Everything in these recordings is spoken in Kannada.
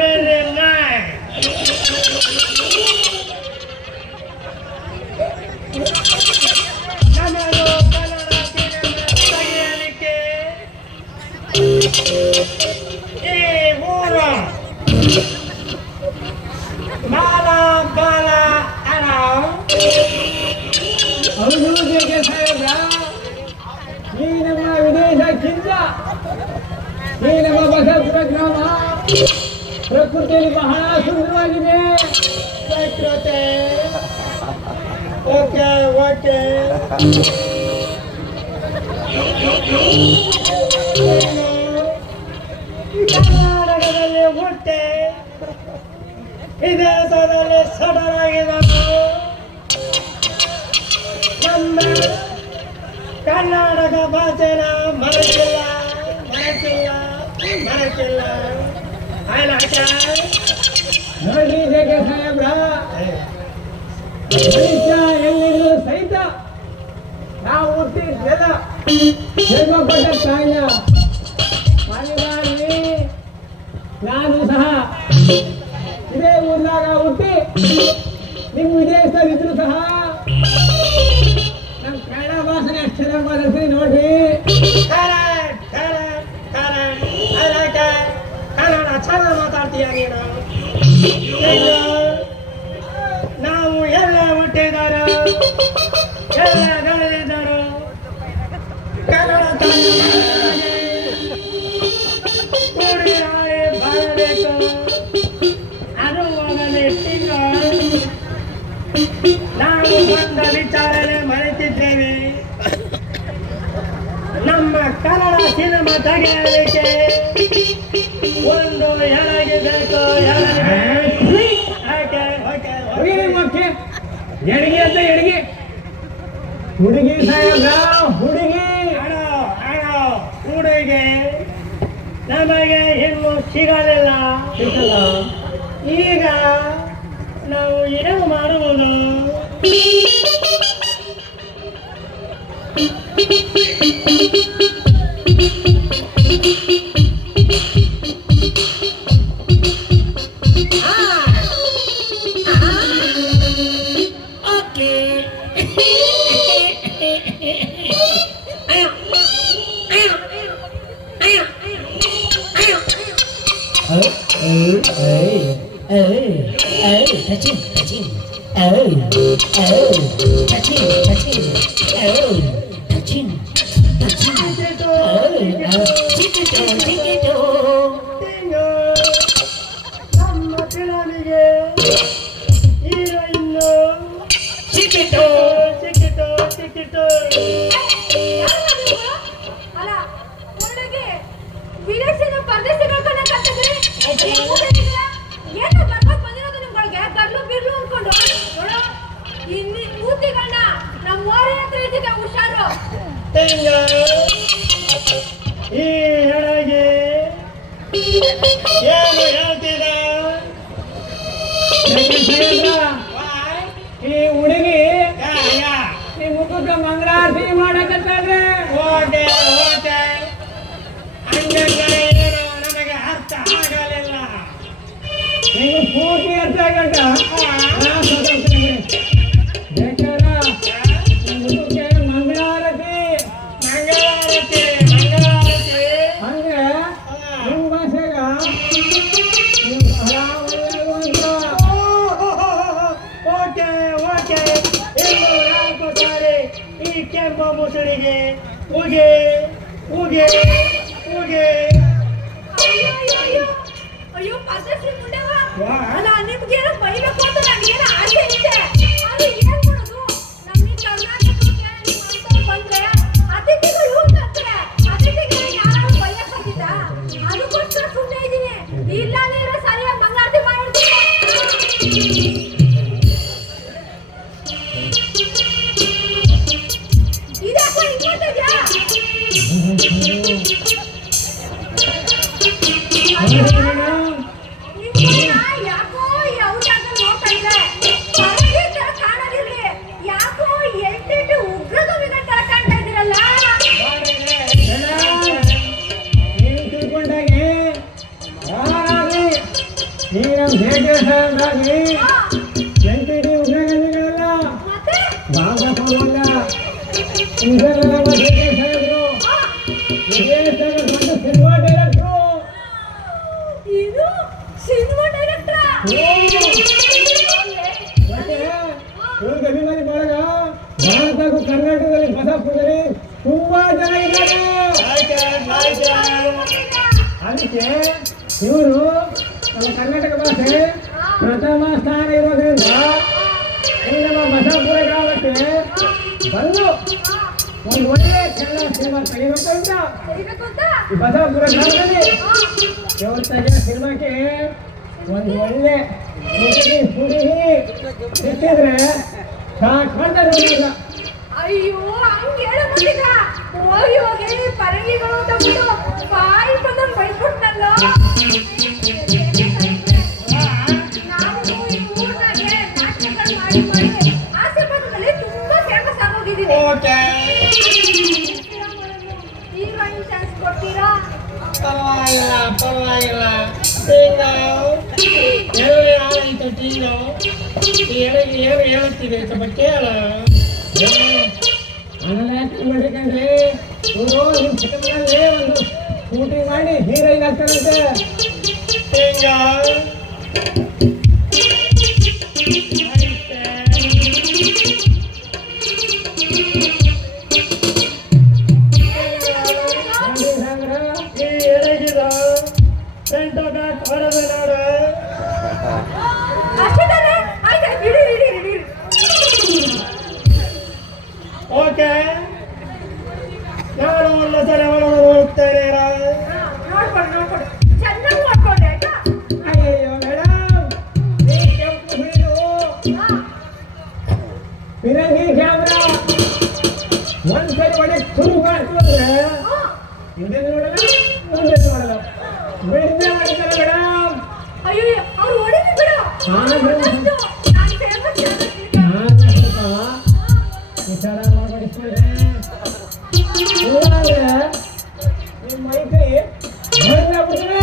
very nice. ನಮ್ಮದು ಕನ್ನಡ ಸಿನಿಮಾ ತೆಗೆಯಲಿಕ್ಕೆ ಈ ಊರ ಬಾಲ ಬಾಲ ಅಣ ಹೌದು ಸಾಹೇಬ್ರ, ಈ ನಮ್ಮ ವಿದೇಶಕ್ಕಿಂತ ಈ ನಮ್ಮ ಬಸವಪುರ ಗ್ರಾಮ ಪ್ರಕೃತಿಯಲ್ಲಿ ಬಹಳ ಸುಂದರವಾಗಿದೆ. ಪ್ರಕೃತಿ ಓಕೆ ಓಕೆ. ಕರ್ನಾಟಕದಲ್ಲಿ ಹುಟ್ಟೆ ವಿದೇಶದಲ್ಲಿ ಸಡನ್ ಆಗಿದ್ದನು. ನಮ್ಮ ಕರ್ನಾಟಕ ಭಾಷೆನ ಮರೆತಿಲ್ಲ ಮರೆತಿಲ್ಲ ಮರೆತಿಲ್ಲ. ನೋಡ್ರಿ ಜಗೆ ಸಾಹೇಬ್ರ, ಮನುಷ್ಯ ಎಲ್ಲಿದ್ರು ಸಹಿತ ನಾವು ಹುಟ್ಟಿದ್ದೆಲ್ಲ ಜನ್ಮ ಕೊಟ್ಟ ತಾಯಿಯ ಮನೆಯಲ್ಲಿ ನಾನು ಸಹ ಇದೇ ಊರಿನಾಗ ಹುಟ್ಟಿ ನಿಮ್ಮ ವಿದೇಶದಲ್ಲಿದ್ರು ಸಹ ನಮ್ಮ ಕನ್ನಡ ಭಾಷೆನ ಎಷ್ಟು ಚೆನ್ನಾಗಿ ಮಾತಾಡ್ತೀನಿ ನೋಡ್ರಿ. ಕನ್ನಡ ಚೆನ್ನಾಗಿ ಮಾತಾಡ್ತೀಯ ನೀನು. ನಾವು ಎಲ್ಲ ಹುಟ್ಟಿದಾರು, ಎಲ್ಲ ಬೆಳೆದಿದ್ದರು ಕನ್ನಡ ಕೂಡಿರಾಳೆ ಬರಬೇಕು. ಅದು ಹೋಗಲಿ ತಿಂಗ ನಾವು ಬಂದ ವಿಚಾರನೆ ಮರೆತಿದ್ದೇವೆ. ನಮ್ಮ ಕನ್ನಡ ಸಿನಿಮಾ ತೆಗೆಯಲಿಕ್ಕೆ ಒಂದು ಎಳಗಿ ಬೇಕು. ಎಡಗಿ ಅಂತ ಎಡಗಿ ಹುಡುಗಿ ಸಾಹೇಬ್ರ, ಹುಡುಗಿ ಹಣ ಹಣ ಹುಡುಗಿ ನಮಗೆ ಇನ್ನು ಸಿಗಲಿಲ್ಲ. ಈಗ ನಾವು ಏನು ಮಾಡುವುದು? ನಮ್ಮ ಪಿಳನಿಗೆ ಹೀರೋಯಿನ್ನು ಸಿಕ್ಕಿತು ಸಿಕ್ಕಿತು ಸಿಕ್ಕಿತು. ಅಲ್ಲ ಹುಡುಗಿ ವಿದೇಶದ ಪರದೇಶಗಳ ಕಡೆ ಕಟ್ಟಿದ್ರೆ ಏನು ಬರ್ಬೇಕು ಬಂದಿರೋದು ನಿಮ್ಗಳಿಗೆ ಗರ್ಲು ಬಿರ್ಲು ಅನ್ಕೊಂಡು ಇಲ್ಲಿ ಮೂತಿಗಳನ್ನ ನಮ್ಮ ಓರಿ ಹತ್ರ ಇದ್ದಿದ್ದೆ ಹುಷಾರು. ಈ ಹೆಣಗೆ ಏನು ಹೇಳ್ತಿದ? ಈ ಹುಡುಗಿ ಈ ಮುಖಕ್ಕೆ ಮಂಗಳಾರತಿ ಮಾಡಕತ್ತಾದ್ರೆ ಓಕೆ ಓಕೆ. ಅಂಗಂಗರೆ ಏನು ನನಗೆ ಅರ್ಥ ಆಗಲಿಲ್ಲ. ನೀವು ಪೂರ್ತಿ ಅರ್ಥ ಆಗಟ ಮುಖಕ್ಕೆ ಮಂಗಳಾರತಿ ಮಂಗಳಾರತಿ ಮಂಗಳಾರತಿ ಹಂಗೆ ನಿಮ್ಮ ಭಾಷೆಗ ಓಕೆ ಓಕೆ. ಇನ್ನು ನಾಲ್ಕು ಸಾರಿ ಈ ಕೆಂಪು ಮುಸುಳಿಗೆ ಉಗೆ ಉಗೆ ಉಗೆ. ಅಯ್ಯೋ ಪರದೇಶಿ ಮುಂಡೆವ, ಅಲ್ಲ ನಿಮ್ಗೇನೋ ಬೈಬೇಕು ಅಂತ ನನಗೇನೋ ಆಸೆ ಇದೆ. ಅದು ಏನ್ ಮಾಡೋದು? ನಮ್ಮ ಈ ಕರ್ನಾಟಕಕ್ಕೆ ನೀವು ಅಂತವ್ರು ಬಂದ್ರೆ ಅತಿಥಿಗಳು ಅಂತಾರೆ. ಅತಿಥಿಗಳು ಯಾರು ಬೈಯಕ್ಕಾಗಿದ್ದ? ಅದಕ್ಕೋಸ್ಕರ ಸುಮ್ಮನೆ ಇದ್ದೀನಿ. ಇಲ್ಲ ನೀರು ಸರಿಯಾಗಿ ಮಂಗಳಾರತಿ ಮಾಡಿರ್ತೀನಿ. ಇದಕ್ಕೆ ಹಿಂಗೊತ್ತಿದ್ಯಾ? ಯಾಕೋ ಯಾವ್ದಾಗ ನೋಡ್ತಾ ಇದ್ರೆ ಪರದೆ ತರ ಕಾಣೋದಿರ್ಲಿ, ಯಾಕೋ ಎಂಟೆಂಟು ಉಗ್ರಗಾಮಿಗಳ ತರ ಕಾಣ್ತಾ ಇದ್ದೀರಲ್ಲ. ನೀವು ತಿಳ್ಕೊಂಡಾಗೆ ಈ ನಮ್ಮ ಬೇಟೆ ಸಾಹೇಬ್ರಾಗಿ ಹಾ, ಎಂಟಿಡಿ ಉಗ್ರಗಾಮಿಗಳಲ್ಲ ಮತ್ತೆ ಬಾಬಾ ಸಾಹೇಬಲ್ಲ ಇದೆಲ್ಲ ನಮ್ಮ ಬೇಟೆ ಸಾಹೇಬ್ರು ಹಾ, ವಿದೇಶದ ದೊಡ್ಡ ಸಿನಿಮಾ ಡೈರೆಕ್ಟ್ರು ಇದು ಸಿನಿಮಾ ಡೈರೆಕ್ಟ್ರಾ? ಮತ್ತೆ ಇವ್ರಿಗೆ ಅಭಿಮಾನಿ ಬಳಗ ಭಾರತ ಹಾಗೂ ಕರ್ನಾಟಕದಲ್ಲಿ ಬಸಪ್ಪದಲ್ಲಿ ತುಂಬಾ ಜನ ಇದ್ದಾರೆ. ಅದಕ್ಕೆ ಇವರು ನಮ್ಮ ಕರ್ನಾಟಕ ಭಾಷೆ ಪ್ರಥಮ ಸ್ಥಾನ ಇರೋದ್ರಿಂದ ಈ ನಮ್ಮ ಬಸವಪುರ ಗ್ರಾಮಕ್ಕೆ ಬಂದು ಒಂದು ಒಳ್ಳೆ ಕನ್ನಡ ಸಿನಿಮಾ ತೆಗಿಬೇಕು ಅಂತ ತೆಗಿಬೇಕು ಅಂತ? ಈ ಬಸವಪುರ ಗ್ರಾಮದಲ್ಲಿ ಹಾ, ಇವತ್ತಿಗೆ ಸಿನಿಮಾಕ್ಕೆ ಒಂದು ಒಳ್ಳೆ ಹುಡುಗಿ ಸಿಕ್ಕಿದ್ರೆ ಸಾಕಾಗ್ತದೆ ಈಗ. ಅಯ್ಯೋ ಹಂಗೆ ಹೇಳು ಬಂದಿಗ ಹೋಗಿ ಹೋಗಿ ಪರಂಗಿಗಳು ಅಂತ ಬಿಟ್ಟು ಬಾಯಿ ಬಂದಂಗ್ ಬೈಸ್ಬಿಟ್ನಲ್ಲ. ನಾವು ಈ ಊರ್ನಾಗೆ ನಾಟಕಗಳು ಮಾಡಿ ಮಾಡಿ ಆಸೆ ಪಟ್ಟದಲ್ಲಿ ತುಂಬಾ ಫೇಮಸ್ ಆಗೋಗಿದ್ದೀವಿ. ಹೀರೋಯಿನ್ ಚಾನ್ಸ್ ಕೊಡ್ತೀರಾ? ಪರವಾಗಿಲ್ಲ ಪರವಾಗಿಲ್ಲ ಟೀನು ಎಲ್ಲಿ ಆಯಿತು ಟೀನು ಏನು ಹೇಳುತ್ತೀವಿ ಸ್ವಲ್ಪ ಕೇಳ ಅದನ್ನ ಯಾಕೆ ಮಾಡಿಕೊಂಡ್ರೆ ಇವರು ನಿಮ್ಮ ಚಿಕ್ಕಮ್ಮನಲ್ಲೇ ಒಂದು ಶೂಟಿಂಗ್ ಮಾಡಿ ಹೀರೋಯಿನ್ ಆಗ್ತಾರಂತೆ. ಟೀನು ಈ ಎಡಗಿದ ಸೆಂಟೋಗ ಹೊರದು ನೋಡು ಅಷ್ಟೇ ತಾನೇ? ಆಯ್ತು ಇಡಿ ಇಡಿ ಇಡಿ. ಓಕೆ ನಾನು ಒಂದು ಸಲ ಒಳಗೆ ಹೋಗ್ತೇನೆ ನೋಡ್ಕೊಂಡು ನೋಡ್ಕೊಂಡು ಚೆನ್ನಾಗಿ ನೋಡ್ಕೊಂಡೆ ಆಯ್ತಾ? ಅಯ್ಯೋ ಮೇಡಮ್ ಈ ಕೆಂಪು ಬಿಳಿದು ಹಾ, ಪಿರಂಗಿ ಕ್ಯಾಮ್ರಾ ಒಂದ್ಸರಿ ಒಳ್ಳೆ ಶುರು ಮಾಡ್ಕೊಂಡ್ರೆ ಹಾ. ಹಿಂದೆ ನೋಡಲ್ಲ ಮುಂದೆ ನೋಡಲ್ಲ ಬಿಡ್ದೆ ಮಾಡ್ತಾರೆ ಮೇಡಮ್. ಅಯ್ಯೋ ಅವ್ರು ಹೊಡಿಲಿ ಬಿಡು. ಹಾ, ಬಿಡು. ನಾನು ಫೇಮಸ್ ಸ್ವಲ್ಪ ವಿಚಾರ ಮಾಡಿಸ್ಕೊಂಡ್ರೆ ಇಲ್ಲಾಂದ್ರೆ ನಿಮ್ಮ ಮೈ ಕೈ ಬರ್ದಾಗ್ಬಿಡ್ತದೆ.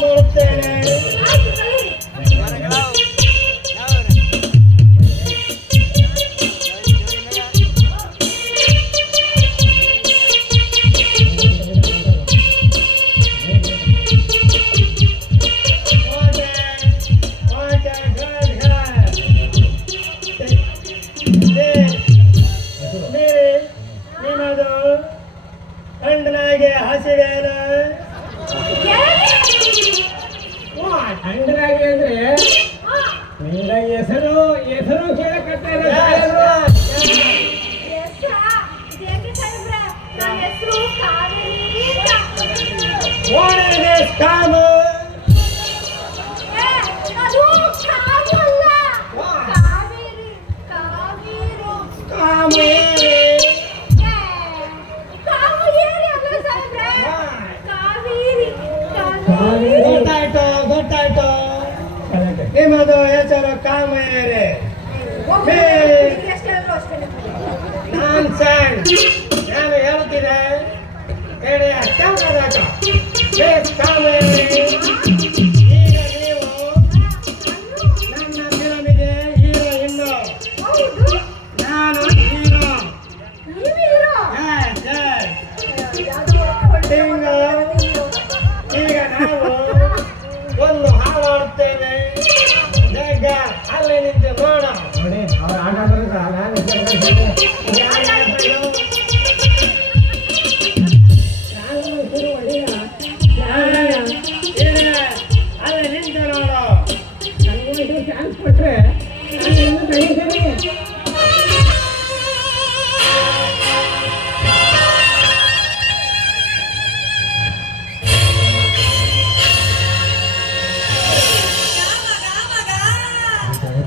ಮಾಡುತ್ತೇನೆ ಆಯ್ತು ಕಲೀರಿ. ಅಂಡನಾಗೆ ಹಸಿವೇನ ಅಂಡರಾಗಿ ಅಂದ್ರೆ ಹಾ, ನಿನ್ನ ಹೆಸರು ಕೇಳಕತ್ತಾರೆ. ಹೆಸ್ರಾ? ಜೇಕೆ ಸಾಹೇಬ್ರೆ, ನನ್ನ ಹೆಸ್ರು ಕಾವೇರಿ ಅಂತ. ಓಡಿದೆ ಕಾಮ ಏ, ಅದು ಕಾವು ಅಲ್ಲ. ಕಾವೇರಿ, ಕಾವೇರಿ. ಕಾಮೇರಿ ಏ, ಕಾವೇರಿ ಅಲ್ಲ ಸಾಹೇಬ್ರೆ. ಕಾವೇರಿ, ಕಾವೇರಿ. ಗೊತ್ತಾಯ್ತು ಗೊತ್ತಾಯ್ತು ನಿಮ್ಮದು ಹೆಸರು ಕಾಮೇರಿ ಒಬ್ಬರು ಹೇ. ಎಷ್ಟು ಹೇಳಿದ್ರು ಅಷ್ಟೇ. ನಾನ್ ಸಣ್ಣ ನಾನು ಹೇಳ್ತೀನಿ ಹೇಳಿ ಕಾಮೇರಿ ಈಗ ನೀವು ನನ್ನ ಫಿಲಮಿಗೆ ಹೀರೋ ಇನ್ನು ಹೌದು, ನಾನು ಹೀರೋ ನೀವು ಹೀರೋ. ಈಗ ನಾವು ಒಂದು ಹಾಡು ಆಡ್ತೇವೆ ಬೇಗ ಅಲ್ಲಿ ನಿಂತು ನೋಡ ನೋಡಿ ಅವ್ರು ಆಟ ಆಡೋದು ನಾನು ಅಲ್ಲಿ ನಿಂತು ನೋಡು ನನಗೊಂದು ಚಾನ್ಸ್ ಕೊಟ್ರೆ ನಾನು ಇನ್ನೂ ತೆಗಿತೀನಿ.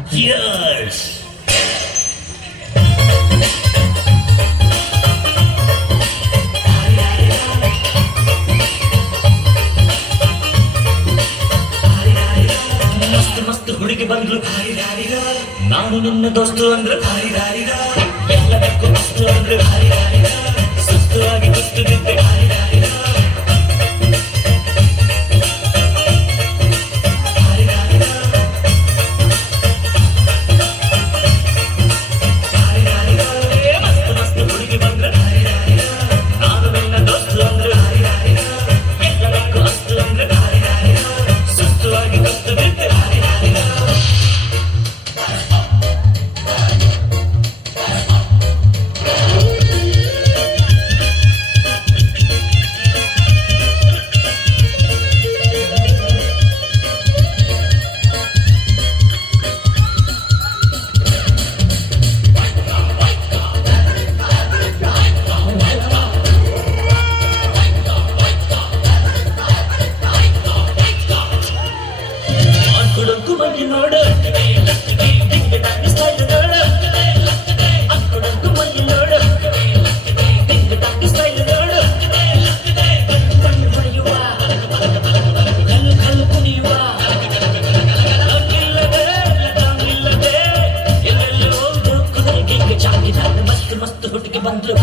Cheers! ಮಸ್ತ್ ಮಸ್ತ್ ಹುಡುಗಿ ಬಂದ್ರು ನಾನು ನಿನ್ನ ದೋಸ್ತು ಅಂದ್ರು ಎಲ್ಲ ಬೆಕ್ಕು ಮಸ್ತು ಅಂದ್ರು ಸುಸ್ತು ಮಸ್ತ್ ಮಸ್ತ್ ಹುಟ್ಟಿಗೆ ಬಂದ್ರು